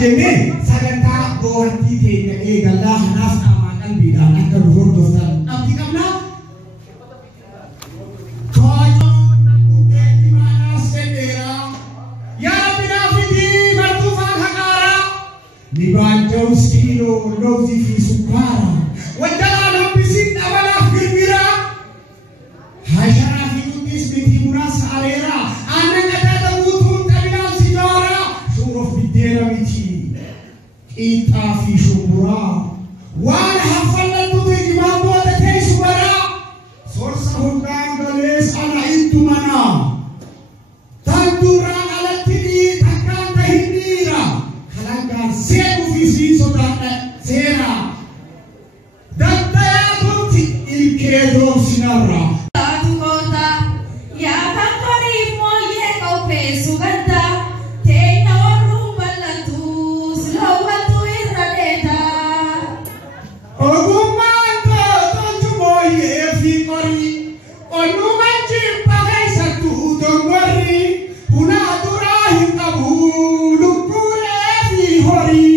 jenne sagantaa boortii teenya eegalaa hanaaf qaamaa qalbiidhaan akka nu hordoftan abdii qabna. Nibanjau kilo lozi fi sukara wadala lambisin abalaf girbira hashara fi tutis biti munas arera anan ada mutun tabilan sijara syurof bidera miti ita fi syubura wal hafalatu tijimamu ada tei subara sorsa hundang gales ana itu mana tanturan alat tini takkan tahindira halangkan sebu visi saudara sera dan daya kunci ilkedom sinara satu kota ya kantori moye kau pesu ganda tena orang balatu selawatu iradeta ogumanto tonju moye fikori onu manjim pakai satu dongori una durahi kabu lukule fi hori.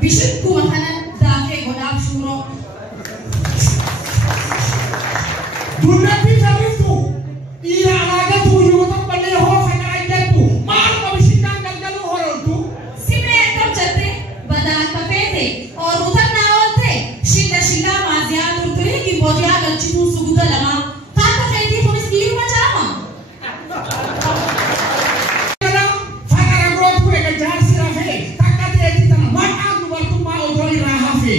Bishopku makanan dake godap shuro. Dunati itu ira alaga tu yuta pale ho fana aidatu mar ko bisindang galgalu horotu Sime kam chate bada kapete aur udhar na hote shinda shinda mazya turtu hai ki bojya galchi tu suguda lama tata kaiti pulis diru machama fana growth ko ek jar sira fe takate etita man agu wartu ma odori raha fe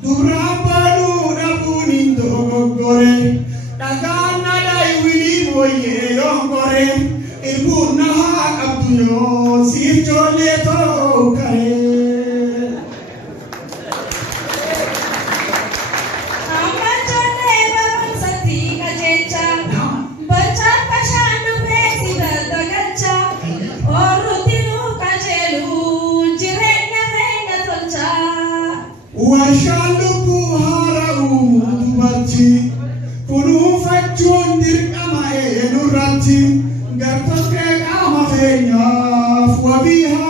Dubra baru na punin dogore, dagan na dai wili boye yo dongore ilmu naha abduyo si jole to kare amma jole barun sati kajecha bacha pashandu besi dadagacha orutinu kajelu jirenya henga tolcha washalu buharau dubachi kunu fachun dirkama enurati gartoke kama fenya wabiha